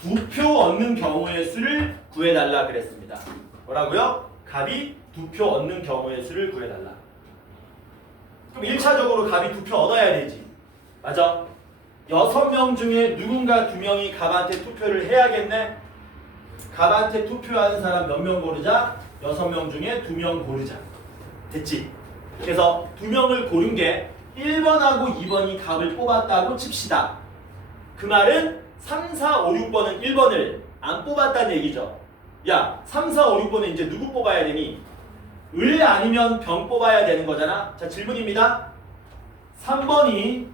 2표 얻는 경우의 수를 구해달라 그랬습니다. 뭐라고요? 값이 2표 얻는 경우의 수를 구해달라. 그럼 1차적으로 값이 2표 얻어야 되지. 맞아? 6명 중에 누군가 2명이 값한테 투표를 해야겠네? 값한테 투표하는 사람 몇 명 고르자? 6명 중에 2명 고르자. 됐지? 그래서 2명을 고른 게 1번하고 2번이 값을 뽑았다고 칩시다. 그 말은 3, 4, 5, 6번은 1번을 안 뽑았다는 얘기죠. 야, 3, 4, 5, 6번은 이제 누구 뽑아야 되니? 을 아니면 병 뽑아야 되는 거잖아. 자, 질문입니다. 3번이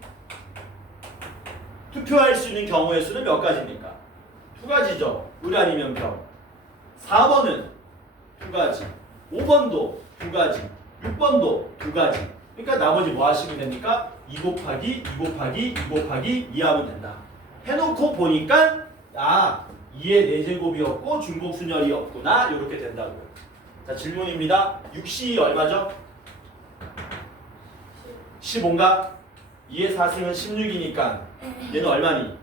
투표할 수 있는 경우의 수는 몇 가지입니까? 2가지죠. 을 아니면 병. 4번은 2가지. 5번도 2가지. 6번도 2가지. 그러니까 나머지 뭐 하시면 됩니까? 2 곱하기 2 곱하기 2 곱하기 2 하면 된다. 해놓고 보니까 2의 4제곱이었고 중복순열이 없구나. 이렇게 된다고요. 자, 질문입니다. 6시 얼마죠? 15인가? 2의 4승은 16이니까 얘는 얼마니?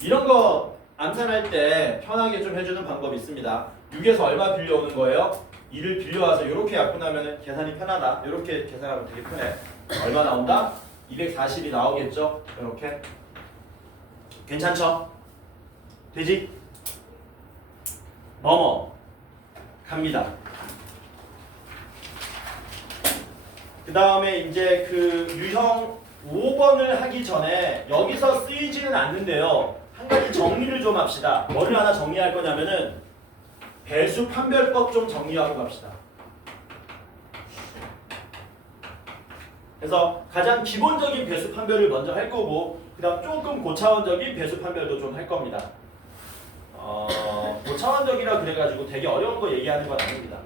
이런 거 암산할 때 편하게 좀 해주는 방법이 있습니다. 6에서 얼마 빌려오는 거예요? 2를 빌려와서 이렇게 약분하면 계산이 편하다. 이렇게 계산하면 되게 편해. 얼마 나온다? 240이 나오겠죠? 이렇게. 괜찮죠? 되지? 뭐뭐 갑니다. 그 다음에 이제 그 유형 5번을 하기 전에 여기서 쓰이지는 않는데요. 한 가지 정리를 좀 합시다. 뭐를 하나 정리할 거냐면은 배수 판별법 좀 정리하고 갑시다. 그래서 가장 기본적인 배수 판별을 먼저 할 거고 그 다음 조금 고차원적인 배수 판별도 좀 할 겁니다. 고차원적이라 그래가지고 되게 어려운 거 얘기하는 건 아닙니다.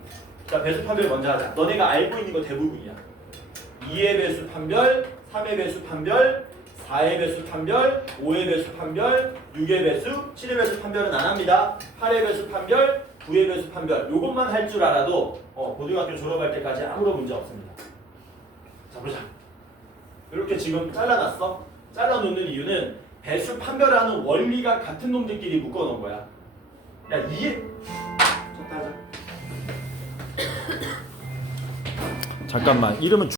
자, 배수 판별 먼저 하자. 너네가 알고 있는 거 대부분이야. 2의 배수 판별, 3의 배수 판별, 4의 배수 판별, 5의 배수 판별, 6의 배수, 7의 배수 판별은 안 합니다. 8의 배수 판별, 9의 배수 판별 요것만 할 줄 알아도 고등학교 졸업할 때까지 아무런 문제 없습니다. 자, 보자. 이렇게 지금 잘라놨어. 잘라놓는 이유는 배수 판별하는 원리가 같은 놈들끼리 묶어놓은 거야. 야, 이해? 잠깐만. 이러면